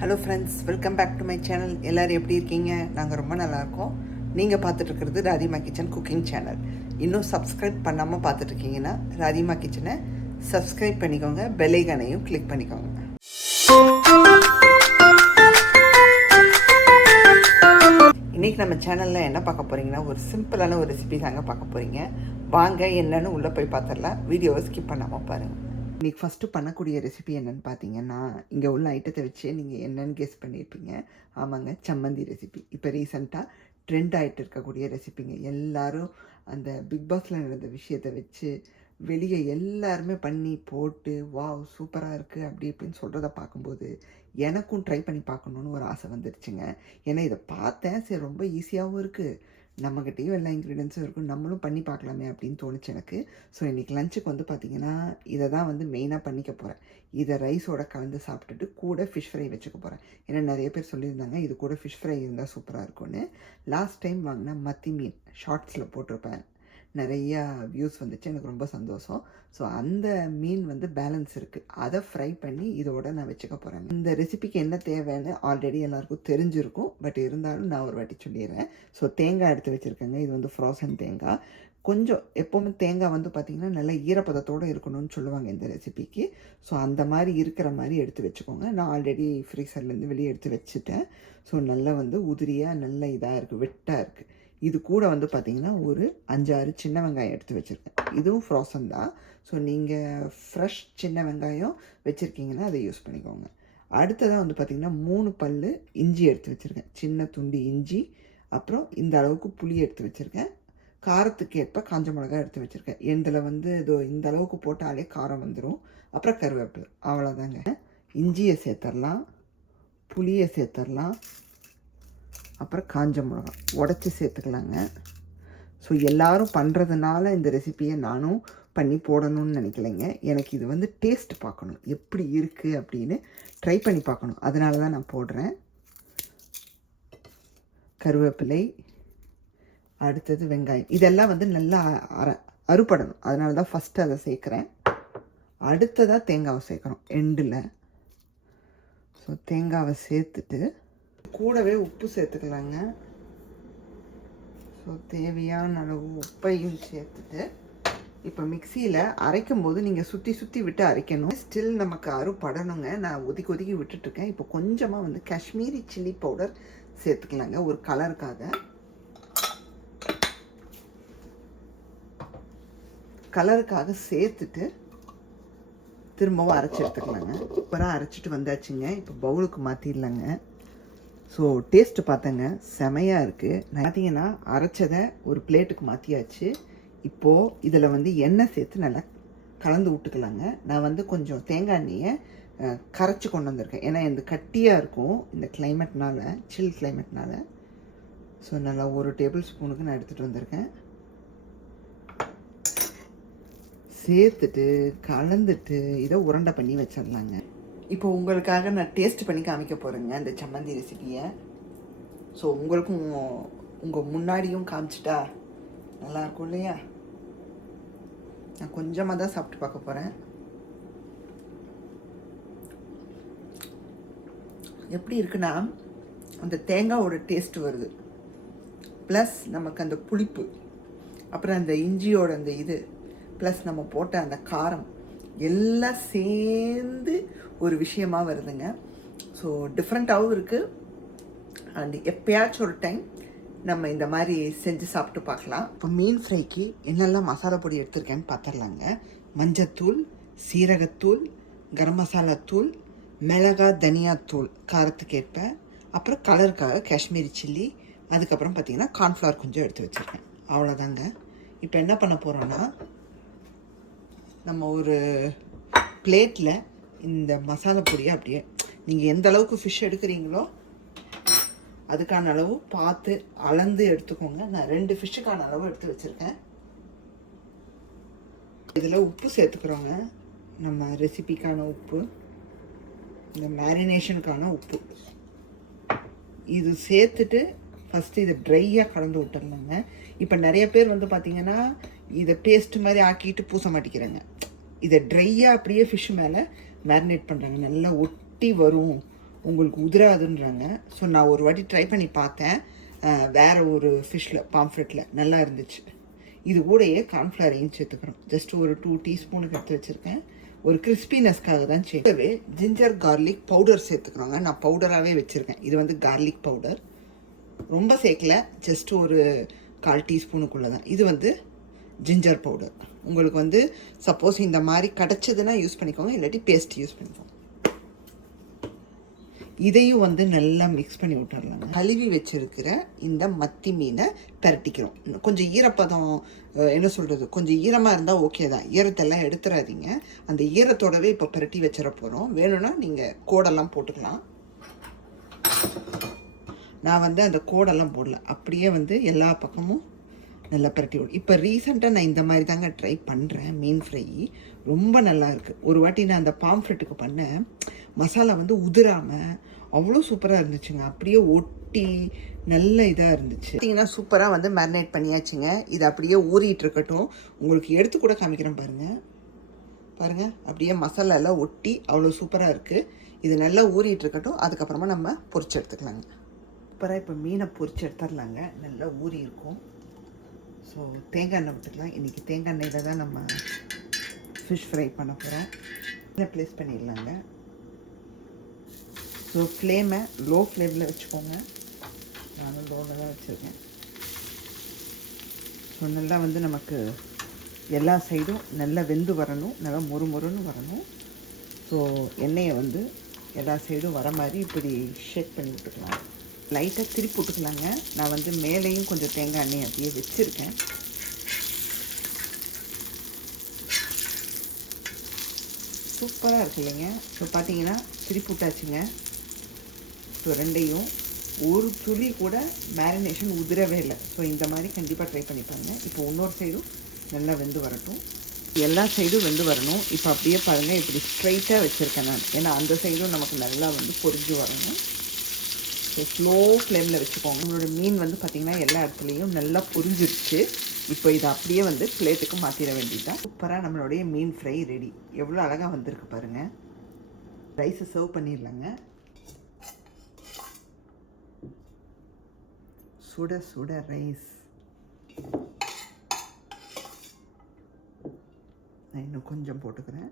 Hello friends, welcome back to my channel. எல்லோரும் எப்படி இருக்கீங்க? நாங்கள் ரொம்ப நல்லாயிருக்கோம். நீங்கள் பார்த்துட்ருக்கிறது ராதிமா கிச்சன் குக்கிங் சேனல். இன்னும் சப்ஸ்கிரைப் பண்ணாமல் பார்த்துட்ருக்கீங்கன்னா ராதிமா கிச்சனை சப்ஸ்கிரைப் பண்ணிக்கோங்க, பெல் ஐகானையும் கிளிக் பண்ணிக்கோங்க. இன்றைக்கி நம்ம சேனலில் என்ன பார்க்க போகிறீங்கன்னா, ஒரு சிம்பிளான ஒரு ரெசிபி தாங்க பார்க்க போகிறீங்க. வாங்க என்னென்னு உள்ளே போய் பார்த்துடலாம். வீடியோவை ஸ்கிப் பண்ணாமல் பாருங்கள். இன்றைக்கி ஃபஸ்ட்டு பண்ணக்கூடிய ரெசிபி என்னென்னு பார்த்தீங்கன்னா, இங்கே உள்ள ஐட்டத்தை வச்சு நீங்கள் என்னென்னு கெஸ் பண்ணியிருப்பீங்க. ஆமாங்க, சம்மந்தி ரெசிபி. இப்போ ரீசெண்டாக ட்ரெண்ட் ஆகிட்டு இருக்கக்கூடிய ரெசிபிங்க. எல்லோரும் அந்த பிக் பாஸில் நடந்த விஷயத்தை வச்சு வெளியே எல்லாருமே பண்ணி போட்டு வாவ் சூப்பராக இருக்குது அப்படி இப்படின்னு சொல்கிறத பார்க்கும்போது எனக்கும் ட்ரை பண்ணி பார்க்கணுன்னு ஒரு ஆசை வந்துருச்சுங்க. ஏன்னா இதை பார்த்தேன், சரி ரொம்ப ஈஸியாகவும் இருக்குது, நம்மக்கிட்டேயும் எல்லா இன்க்ரீடியன்ஸும் இருக்கும், நம்மளும் பண்ணி பார்க்கலாமே அப்படின்னு தோணுச்சு எனக்கு. ஸோ இன்றைக்கி லஞ்சுக்கு வந்து பார்த்திங்கன்னா இதை தான் வந்து மெயினாக பண்ணிக்க போகிறேன். இதை ரைஸோட கலந்து சாப்பிட்டுட்டு கூட ஃபிஷ் ஃப்ரை வச்சுக்க போகிறேன். ஏன்னா நிறைய பேர் சொல்லியிருந்தாங்க இது கூட ஃபிஷ் ஃப்ரை இருந்தால் சூப்பராக இருக்கும்னு. லாஸ்ட் டைம் வாங்கினா மத்தி மீன் ஷார்ட்ஸில் போட்டிருப்பேன், நிறையா வியூஸ் வந்துச்சு, எனக்கு ரொம்ப சந்தோஷம். ஸோ அந்த மீன் வந்து பேலன்ஸ் இருக்குது, அதை ஃப்ரை பண்ணி இதோட நான் வச்சுக்க போகிறேன். இந்த ரெசிபிக்கு என்ன தேவைன்னு ஆல்ரெடி எல்லாருக்கும் தெரிஞ்சிருக்கும், பட் இருந்தாலும் நான் ஒரு வாட்டி சொல்லிடுறேன். ஸோ தேங்காய் எடுத்து வச்சுருக்கேங்க. இது வந்து ஃப்ரோசன் தேங்காய். கொஞ்சம் எப்போவுமே தேங்காய் வந்து பார்த்திங்கன்னா நல்லா ஈரப்பதத்தோடு இருக்கணும்னு சொல்லுவாங்க இந்த ரெசிபிக்கு. ஸோ அந்த மாதிரி இருக்கிற மாதிரி எடுத்து வச்சுக்கோங்க. நான் ஆல்ரெடி ஃப்ரீசர்லேருந்து வெளியே எடுத்து வச்சுட்டேன். ஸோ நல்லா வந்து உதிரியாக நல்ல இதாக இருக்குது, வெட்டாக இருக்குது. இது கூட வந்து பார்த்திங்கன்னா ஒரு 5-6 சின்ன வெங்காயம் எடுத்து வச்சுருக்கேன். இதுவும் ஃப்ரோசன் தான். ஸோ நீங்கள் ஃப்ரெஷ் சின்ன வெங்காயம் வச்சுருக்கீங்கன்னா அதை யூஸ் பண்ணிக்கோங்க. அடுத்ததாக வந்து பார்த்திங்கன்னா 3 பல் இஞ்சி எடுத்து வச்சுருக்கேன், சின்ன துண்டு இஞ்சி. அப்புறம் இந்த அளவுக்கு புளி எடுத்து வச்சுருக்கேன். காரத்துக்கு ஏற்ப காஞ்ச மிளகாய் எடுத்து வச்சுருக்கேன். இதில் வந்து இதோ இந்த அளவுக்கு போட்டாலே காரம் வந்துடும். அப்புறம் கருவேப்பிலை, அவ்வளோதாங்க. இஞ்சியை சேர்த்துடலாம், புளியை சேர்த்துடலாம், அப்புறம் காஞ்ச மிளகாய் உடச்சி சேர்த்துக்கலாங்க. ஸோ எல்லோரும் பண்ணுறதுனால இந்த ரெசிப்பியை நானும் பண்ணி போடணும்னு நினைக்கலைங்க. எனக்கு இது வந்து டேஸ்ட் பார்க்கணும், எப்படி இருக்குது அப்படின்னு ட்ரை பண்ணி பார்க்கணும், அதனால தான் நான் போடுறேன். கருவேப்பிலை, அடுத்தது வெங்காயம், இதெல்லாம் வந்து நல்லா அறுபடணும், அதனால தான் ஃபஸ்ட்டு அதை சேர்க்குறேன். அடுத்ததாக தேங்காவை சேர்க்குறோம் எண்டில். ஸோ தேங்காவை சேர்த்துட்டு கூடவே உப்பு சேர்த்துக்கலாங்க. ஸோ தேவையான அளவு உப்பையும் சேர்த்துட்டு இப்போ மிக்சியில் அரைக்கும் போது நீங்கள் சுற்றி சுற்றி விட்டு அரைக்கணும். ஸ்டில் நமக்கு அறுபடணுங்க. நான் ஒதுக்கி விட்டுட்ருக்கேன். இப்போ கொஞ்சமாக வந்து காஷ்மீரி சில்லி பவுடர் சேர்த்துக்கலாங்க ஒரு கலருக்காக சேர்த்துட்டு திரும்பவும் அரைச்சி எடுத்துக்கலாங்க. இப்போ தான் அரைச்சிட்டு வந்தாச்சுங்க. இப்போ பவுலுக்கு மாற்றிடலாங்க. ஸோ டேஸ்ட்டு பார்த்தேங்க, செமையாக இருக்குது. பார்த்தீங்கன்னா அரைச்சதை ஒரு பிளேட்டுக்கு மாற்றியாச்சு. இப்போது இதில் வந்து எண்ணெய் சேர்த்து நல்லா கலந்து விட்டுக்கலாங்க. நான் வந்து கொஞ்சம் தேங்காய் எண்ணெயை கரைச்சி கொண்டு வந்திருக்கேன், ஏன்னா இந்த கட்டியாக இருக்கும் இந்த கிளைமேட்னால, சில் கிளைமேட்னால. ஸோ நல்லா 1 டேபிள் ஸ்பூனுக்கு நான் எடுத்துகிட்டு வந்திருக்கேன். சேர்த்துட்டு கலந்துட்டு இதை உருண்டை பண்ணி வச்சிடலாங்க. இப்போ உங்களுக்காக நான் டேஸ்ட் பண்ணி காமிக்க போகிறேங்க இந்த சம்மந்தி ரெசிபியை. ஸோ உங்களுக்கும் உங்கள் முன்னாடியும் காமிச்சிட்டா நல்லாயிருக்கும் இல்லையா? நான் கொஞ்சமாக தான் சாப்பிட்டு பார்க்க போகிறேன். எப்படி இருக்குன்னா அந்த தேங்காயோட டேஸ்ட் வருது, ப்ளஸ் நமக்கு அந்த புளிப்பு, அப்புறம் அந்த இஞ்சியோட அந்த இது, ப்ளஸ் நம்ம போட்ட அந்த காரம் எல்லாம் சேர்ந்து ஒரு விஷயமாக வருதுங்க. ஸோ டிஃப்ரெண்ட்டாகவும் இருக்குது. அண்ட் எப்பயாச்சும் ஒரு டைம் நம்ம இந்த மாதிரி செஞ்சு சாப்பிட்டு பார்க்கலாம். இப்போ மீன் ஃப்ரைக்கு என்னெல்லாம் மசாலா பொடி எடுத்துருக்கேன்னு பார்த்துடலாங்க. மஞ்சத்தூள், சீரகத்தூள், கரம் மசாலா தூள், மிளகாய் தனியாத்தூள் காரத்துக்கேற்ப, அப்புறம் கலருக்காக காஷ்மீரி சில்லி, அதுக்கப்புறம் பார்த்திங்கன்னா கார்ன்ஃப்ளவர் கொஞ்சம் எடுத்து வச்சுருக்கேன். அவ்வளோதாங்க. இப்போ என்ன பண்ண போகிறோன்னா, நம்ம ஒரு பிளேட்டில் இந்த மசாலா பொடியை அப்படியே நீங்கள் எந்த அளவுக்கு ஃபிஷ் எடுக்கிறீங்களோ அதுக்கான அளவு பார்த்து அளந்து எடுத்துக்கோங்க. நான் 2 ஃபிஷ்ஷுக்கான அளவு எடுத்து வச்சுருக்கேன். இதில் உப்பு சேர்த்துக்கிறோங்க, நம்ம ரெசிபிக்கான உப்பு, இந்த மேரினேஷனுக்கான உப்பு. இது சேர்த்துட்டு ஃபஸ்ட்டு இதை ட்ரையாக கலந்து விட்டுடலாங்க. இப்போ நிறைய பேர் வந்து பார்த்திங்கன்னா இதை பேஸ்ட் மாதிரி ஆக்கிட்டு பூச மாட்டேங்கிறாங்க. இதை ட்ரையாக அப்படியே ஃபிஷ் மேலே மேரினேட் பண்ணுறாங்க, நல்லா ஒட்டி வரும் உங்களுக்கு உதிராதுன்றாங்க. ஸோ நான் ஒரு வாட்டி ட்ரை பண்ணி பார்த்தேன், வேறு ஒரு ஃபிஷ்ஷில் பாம்ஃப்ரெட்டில் நல்லா இருந்துச்சு. இது கூடயே கார்ன்ஃப்ளவரையும் சேர்த்துக்கிறோம். ஜஸ்ட் ஒரு 2 டீஸ்பூனுக்கு எடுத்து வச்சுருக்கேன். ஒரு கிறிஸ்பினஸ்க்காக தான் சேர்க்கவே. ஜிஞ்சர் கார்லிக் பவுடர் சேர்த்துக்கிறோங்க. நான் பவுடராகவே வச்சுருக்கேன். இது வந்து கார்லிக் பவுடர், ரொம்ப சேர்க்கல, ஜஸ்ட் ஒரு 1/4 டீஸ்பூனுக்குள்ளே தான். இது வந்து ஜிஞ்சர் பவுடர். உங்களுக்கு வந்து சப்போஸ் இந்த மாதிரி கிடச்சதுன்னா யூஸ் பண்ணிக்கோங்க, இல்லாட்டி பேஸ்ட் யூஸ் பண்ணிக்கோங்க. இதையும் வந்து நல்லா மிக்ஸ் பண்ணி விட்டுடலாங்க. கழுவி வச்சுருக்கிற இந்த மத்தி மீனை பரட்டிக்கிறோம். கொஞ்சம் ஈரப்பதம், என்ன சொல்கிறது, கொஞ்சம் ஈரமாக இருந்தால் ஓகே தான். ஈரத்தெல்லாம் எடுத்துடாதீங்க. அந்த ஈரத்தோடவே இப்போ பரட்டி வச்சிட போகிறோம். வேணும்னா நீங்கள் கோடெல்லாம் போட்டுக்கலாம். நான் வந்து அந்த கோடெல்லாம் போடல, அப்படியே வந்து எல்லா பக்கமும் நல்லா பரட்டி விடும். இப்போ ரீசெண்டாக நான் இந்த மாதிரி தாங்க ட்ரை பண்ணுறேன். மீன் ஃப்ரை ரொம்ப நல்லா இருக்குது. ஒரு வாட்டி நான் அந்த பாம்ஃப்ரெட்டுக்கு பண்ணேன், மசாலா வந்து உதிராமல் அவ்வளோ சூப்பராக இருந்துச்சுங்க. அப்படியே ஒட்டி நல்ல இதாக இருந்துச்சு. பார்த்தீங்கன்னா சூப்பராக வந்து மேரினேட் பண்ணியாச்சுங்க. இது அப்படியே ஊறிட்டு இருக்கட்டும். உங்களுக்கு எடுத்து கூட காமிக்கிறேன் பாருங்கள். பாருங்கள், அப்படியே மசாலா எல்லாம் ஒட்டி அவ்வளோ சூப்பராக இருக்குது. இது நல்லா ஊறிட்டு இருக்கட்டும். அதுக்கப்புறமா நம்ம பொரிச்சு எடுத்துக்கலாங்க. சூப்பராக இப்போ மீனை பொரிச்சு எடுத்துடலாங்க. நல்லா ஊறி இருக்கும். ஸோ தேங்காய் எண்ணெய் விட்டுக்கலாம். இன்றைக்கி தேங்காய் எண்ணெயில் தான் நம்ம ஃபிஷ் ஃப்ரை பண்ண போகிறோம். இதை ப்ளேஸ் பண்ணிடலாங்க. ஸோ ஃப்ளேமை லோ ஃப்ளேமில் வச்சுக்கோங்க. நானும் லோவில் தான் வச்சுருக்கேன். ஸோ நல்லா வந்து நமக்கு எல்லா சைடும் நல்லா வெந்து வரணும், நல்லா மொறுன்னு வரணும். ஸோ எண்ணெயை வந்து எல்லா சைடும் வர மாதிரி இப்படி ஷேக் பண்ணி விட்டுக்கலாம். லைட்டாக திருப்பி விட்டுக்கலாங்க. நான் வந்து மேலேயும் கொஞ்சம் தேங்காய் எண்ணெய் அப்படியே வச்சுருக்கேன். சூப்பராக இருக்கு இல்லைங்க. ஸோ பார்த்தீங்கன்னா திருப்பி விட்டாச்சுங்க. ஸோ ரெண்டையும் ஒரு துளி கூட மேரினேஷன் உதிரவே இல்லை. ஸோ இந்த மாதிரி கண்டிப்பாக ட்ரை பண்ணிப்பாங்க. இப்போ இன்னொரு சைடும் நல்லா வெந்து வரட்டும். எல்லா சைடும் வெந்து வரணும். இப்போ அப்படியே பாருங்கள், இப்படி ஸ்ட்ரைட்டாக வச்சுருக்கேன் நான். ஏன்னா அந்த சைடும் நமக்கு நல்லா வந்து பொரிஞ்சு வரணும். ஸோ ஸ்லோ ஃப்ளேமில் வச்சுக்கோங்க. நம்மளோட மீன் வந்து பார்த்திங்கன்னா எல்லா இடத்துலையும் நல்லா பொரிஞ்சிருச்சு. இப்போ இதை அப்படியே வந்து பிளேட்டுக்கு மாற்றிட வேண்டியதுதான். சூப்பராக நம்மளுடைய மீன் ஃப்ரை ரெடி. எவ்வளோ அழகாக வந்திருக்கு பாருங்கள். ரைஸை சர்வ் பண்ணிடலாங்க. சுட சுட ரைஸ். நான் இன்னும் கொஞ்சம் போட்டுக்கிறேன்.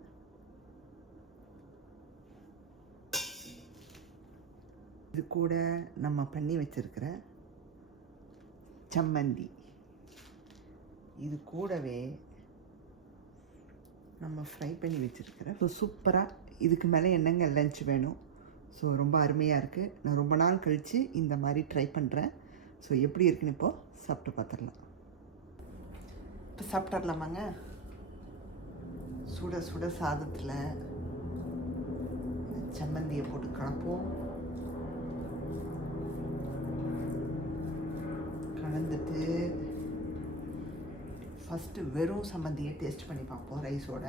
இது கூட நம்ம பண்ணி வச்சிருக்கிற சம்மந்தி, இது கூடவே நம்ம ஃப்ரை பண்ணி வச்சுருக்கிற. ஸோ சூப்பராக, இதுக்கு மேலே என்னங்க லஞ்ச் வேணும். ஸோ ரொம்ப அருமையாக இருக்குது. நான் ரொம்ப நாள் கழித்து இந்த மாதிரி ட்ரை பண்ணுறேன். ஸோ எப்படி இருக்குன்னு இப்போது சாப்பிட்டு பார்த்துடலாம். இப்போ சாப்பிட்றலாமாங்க. சுட சுட சாதத்தில் சம்மந்தியை போட்டு கலப்போம். கலந்துட்டு ஃபஸ்ட்டு வெறும் சம்மந்தியை டேஸ்ட் பண்ணி பார்ப்போம் ரைஸோட.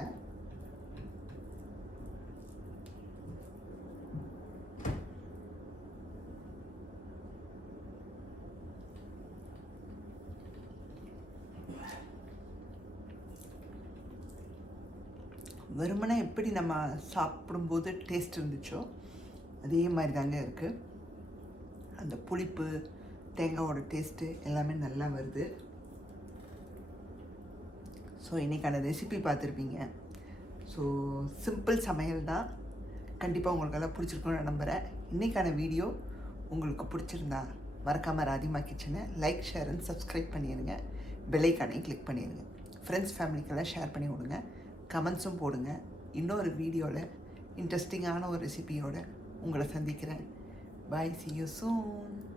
வெறுமனே எப்படி நம்ம சாப்பிடும்போது டேஸ்ட் இருந்துச்சோ அதே மாதிரி தாங்க இருக்குது. அந்த புளிப்பு, தேங்காயோட டேஸ்ட்டு எல்லாமே நல்லா வருது. ஸோ இன்றைக்கான ரெசிபி பார்த்துருப்பீங்க. ஸோ சிம்பிள் சமையல் தான். கண்டிப்பாக உங்களுக்கெல்லாம் பிடிச்சிருக்குன்னு நான் நம்புகிறேன். இன்றைக்கான வீடியோ உங்களுக்கு பிடிச்சிருந்தா மறக்காமல் ராதிமா கிச்சனை லைக், ஷேர் அண்ட் சப்ஸ்கிரைப் பண்ணிடுங்க. பெல் ஐகானையும் கிளிக் பண்ணிடுங்க. ஃப்ரெண்ட்ஸ் ஃபேமிலிக்கெல்லாம் ஷேர் பண்ணி விடுங்க. கமெண்ட்ஸும் போடுங்க. இன்னொரு வீடியோவில் இன்ட்ரெஸ்டிங்கான ஒரு ரெசிபியோடு உங்களை சந்திக்கிறேன். பாய், see you soon.